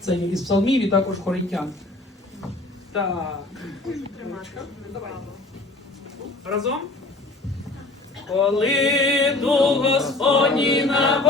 Це є із псалмів і також коринтян. Так. Давай. Разом. Коли до Господні на